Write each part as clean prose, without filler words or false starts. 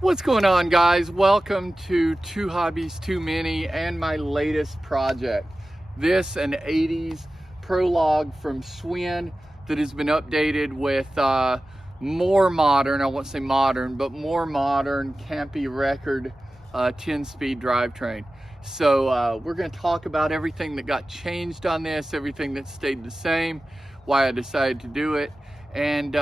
What's going on, guys? Welcome to Two Hobbies Too Many and my latest project. This an 80s Prologue from Schwinn that has been updated with more modern, I won't say modern, but more modern campy record 10-speed drivetrain. So we're going to talk about everything that got changed on this, everything that stayed the same, why I decided to do it, and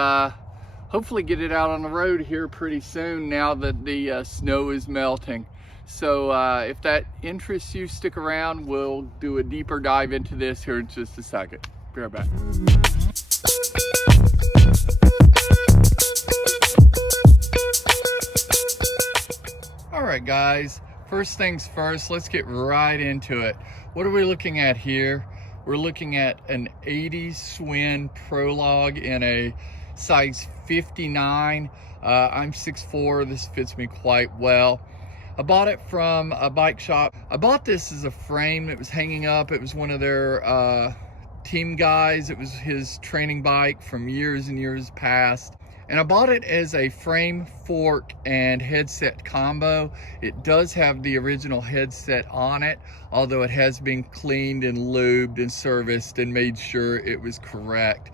hopefully get it out on the road here pretty soon now that the snow is melting. So if that interests you, stick around. We'll do a deeper dive into this here in just a second. Be right back. All right, guys, first things first, let's get right into it. What are we looking at here? We're looking at an 80s Schwinn Prologue in a size 59. I'm 6'4", this fits me quite well. I bought it from a bike shop. I bought this as a frame that was hanging up. It was one of their team guys. It was his training bike from years and years past. And I bought it as a frame, fork, and headset combo. It does have the original headset on it, although it has been cleaned and lubed and serviced and made sure it was correct.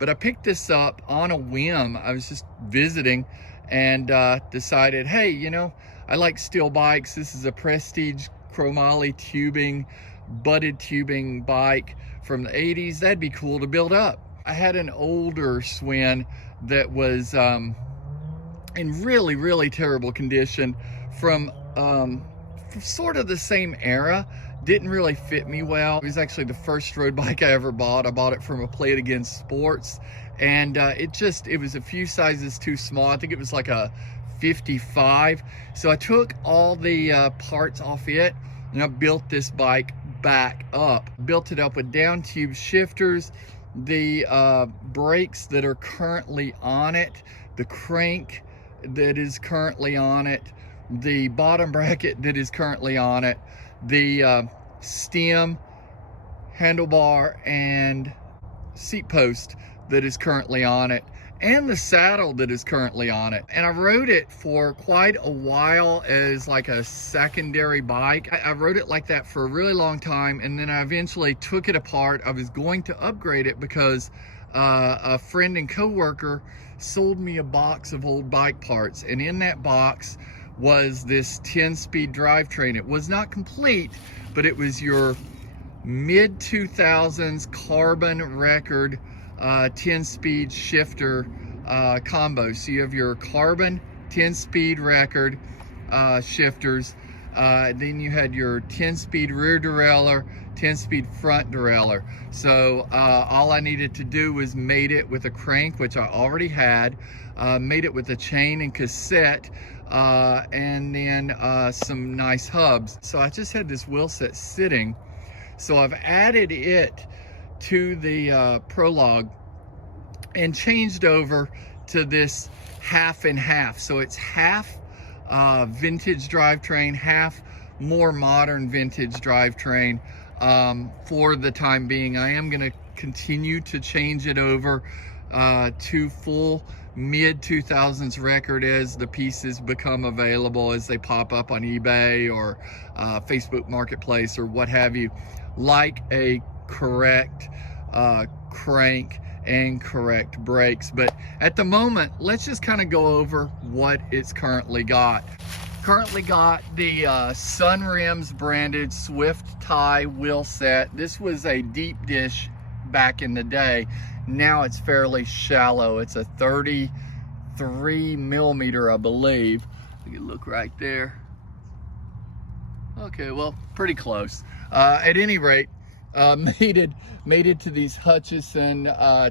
But I picked this up on a whim. I was just visiting and decided, hey, you know, I like steel bikes. This is a Prestige chromoly tubing, butted tubing bike from the 80s. That'd be cool to build up. I had an older Schwinn that was in really, really terrible condition from sort of the same era. Didn't really fit me well. It was actually the first road bike I ever bought. I bought it from a Play It Again Sports, and it was a few sizes too small. I think it was like a 55. So I took all the parts off it, and I built this bike back up. Built it up with down tube shifters, the brakes that are currently on it, the crank that is currently on it, the bottom bracket that is currently on it, the stem, handlebar, and seat post that is currently on it, and the saddle that is currently on it. And I rode it for quite a while as like a secondary bike. I rode it like that for a really long time, and then I eventually took it apart. I was going to upgrade it because a friend and coworker sold me a box of old bike parts, and in that box was this 10-speed drivetrain. It was not complete, but it was your mid-2000s carbon record 10-speed shifter combo. So you have your carbon 10-speed record shifters, then you had your 10-speed rear derailleur, 10-speed front derailleur. So all I needed to do was mate it with a crank, which I already had, made it with a chain and cassette, and then some nice hubs. So I just had this wheel set sitting. So I've added it to the Prologue and changed over to this half and half. So it's half vintage drivetrain, half more modern vintage drivetrain for the time being. I am going to continue to change it over to full mid-2000s record as the pieces become available, as they pop up on eBay or Facebook Marketplace or what have you, like a correct crank and correct brakes. But at the moment, let's just kind of go over what it's currently got. Currently got the Sun Rims branded Swift tie wheel set. This was a deep dish back in the day. Now it's fairly shallow. It's a 33 millimeter, I believe. You can look right there. Okay, well, pretty close. At any rate, made it to these Hutchison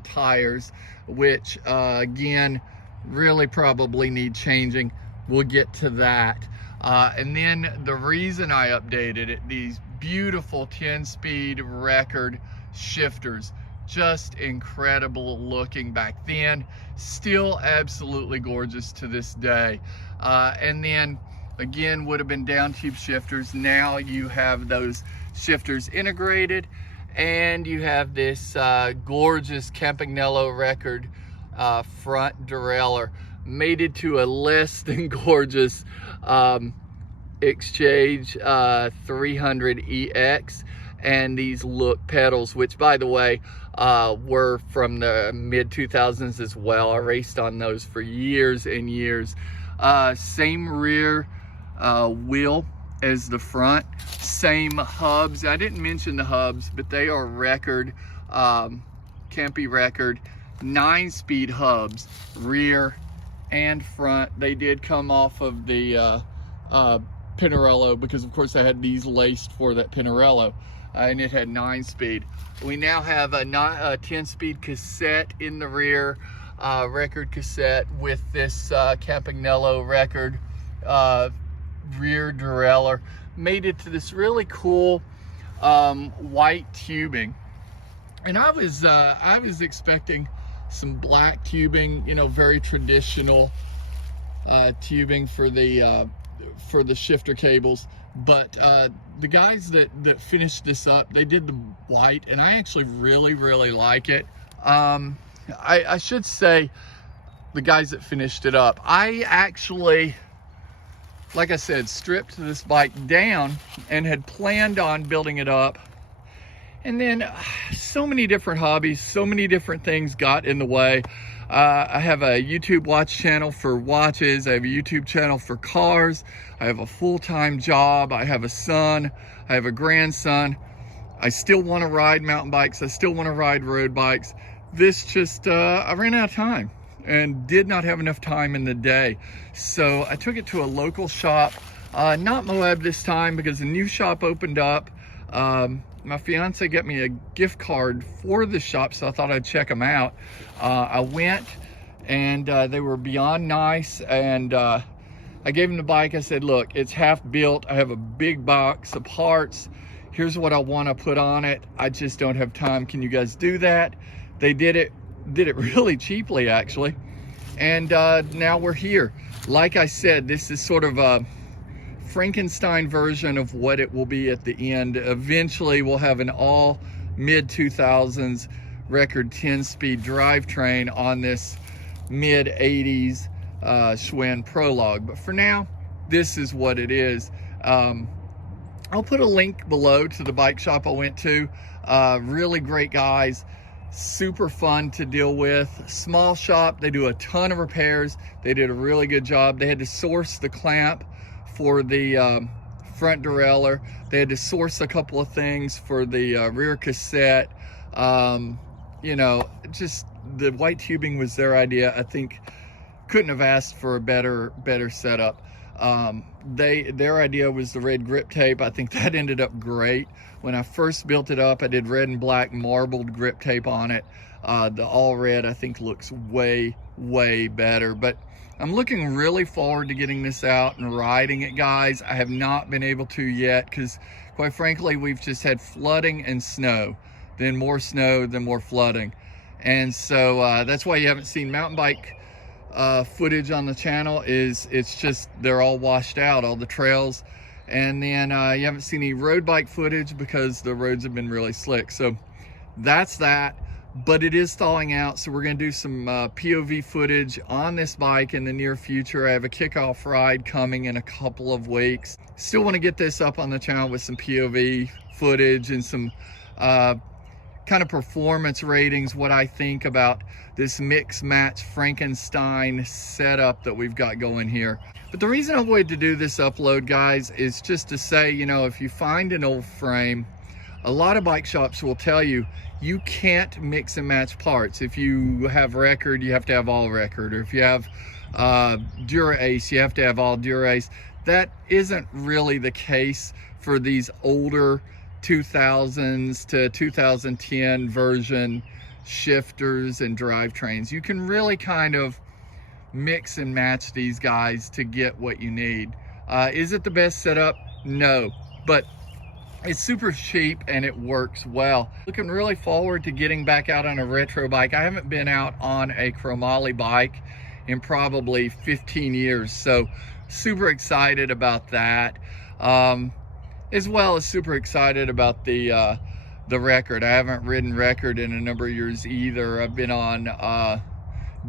tires, which again, really probably need changing. We'll get to that. And then the reason I updated it, these beautiful 10-speed record shifters, just incredible looking back then, still absolutely gorgeous to this day. And then again, would have been down tube shifters. Now you have those shifters integrated, and you have this gorgeous Campagnolo record front derailleur. made it to a less than gorgeous Exchange 300EX, and these look pedals, which by the way were from the mid 2000s as well. I raced on those for years and years. Same rear wheel as the front, same hubs. I didn't mention the hubs, but they are record, Kempe record, 9-speed hubs, rear and front. They did come off of the Pinarello, because of course I had these laced for that Pinarello, and it had 9-speed. We now have a 10-speed cassette in the rear, record cassette with this Campagnolo record rear derailleur. Made it to this really cool white tubing, and I was expecting some black tubing, you know, very traditional tubing for the shifter cables, but the guys that finished this up, they did the white, and I actually really like it. I should say the guys that finished it up, I actually, like I said, stripped this bike down and had planned on building it up, and then so many different hobbies, so many different things got in the way. I have a YouTube watch channel for watches. I have a YouTube channel for cars. I have a full-time job. I have a son. I have a grandson. I still want to ride mountain bikes. I still want to ride road bikes. This just, I ran out of time and did not have enough time in the day. So I took it to a local shop, not Moab this time, because a new shop opened up. My fiance got me a gift card for the shop, so I thought I'd check them out. I went, and they were beyond nice, and I gave them the bike. I said, look, it's half built. I have a big box of parts. Here's what I want to put on it. I just don't have time. Can you guys do that? They did it really cheaply, actually. And now we're here. Like I said, this is sort of a Frankenstein version of what it will be at the end. Eventually we'll have an all mid 2000s record 10-speed drivetrain on this mid 80s Schwinn Prologue, but for now this is what it is. I'll put a link below to the bike shop I went to. Really great guys, super fun to deal with. Small shop, they do a ton of repairs. They did a really good job. They had to source the clamp for the front derailleur. They had to source a couple of things for the rear cassette. You know, just the white tubing was their idea. I think couldn't have asked for a better setup. Their idea was the red grip tape. I think that ended up great. When I first built it up, I did red and black marbled grip tape on it. The all red I think looks way better, but I'm looking really forward to getting this out and riding it, guys. I have not been able to yet because, quite frankly, we've just had flooding and snow, then more snow, then more flooding. And so that's why you haven't seen mountain bike footage on the channel. It's just they're all washed out, all the trails. And then you haven't seen any road bike footage because the roads have been really slick. So that's that. But it is thawing out, so we're going to do some POV footage on this bike in the near future. I have a kickoff ride coming in a couple of weeks. Still want to get this up on the channel with some POV footage and some kind of performance ratings, what I think about this mix match Frankenstein setup that we've got going here. But the reason I wanted to do this upload, guys, is just to say, you know, if you find an old frame, a lot of bike shops will tell you you can't mix and match parts. If you have record, you have to have all record, or if you have Dura Ace, you have to have all Dura Ace. That isn't really the case for these older 2000s to 2010 version shifters and drivetrains. You can really kind of mix and match these guys to get what you need. Is it the best setup? No, but it's super cheap and it works well. Looking really forward to getting back out on a retro bike. I haven't been out on a chromoly bike in probably 15 years, so super excited about that. As well as super excited about the record. I haven't ridden record in a number of years either. I've been on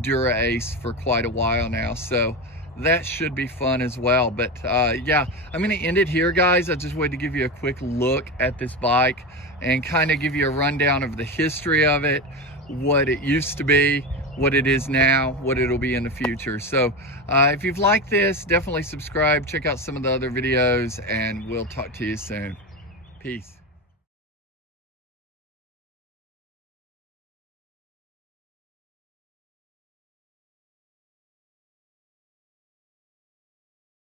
Dura Ace for quite a while now, so that should be fun as well. But yeah, I'm gonna end it here, guys. I just wanted to give you a quick look at this bike and kind of give you a rundown of the history of it, what it used to be, what it is now, what it'll be in the future. So if you've liked this, definitely subscribe, check out some of the other videos, and we'll talk to you soon. Peace.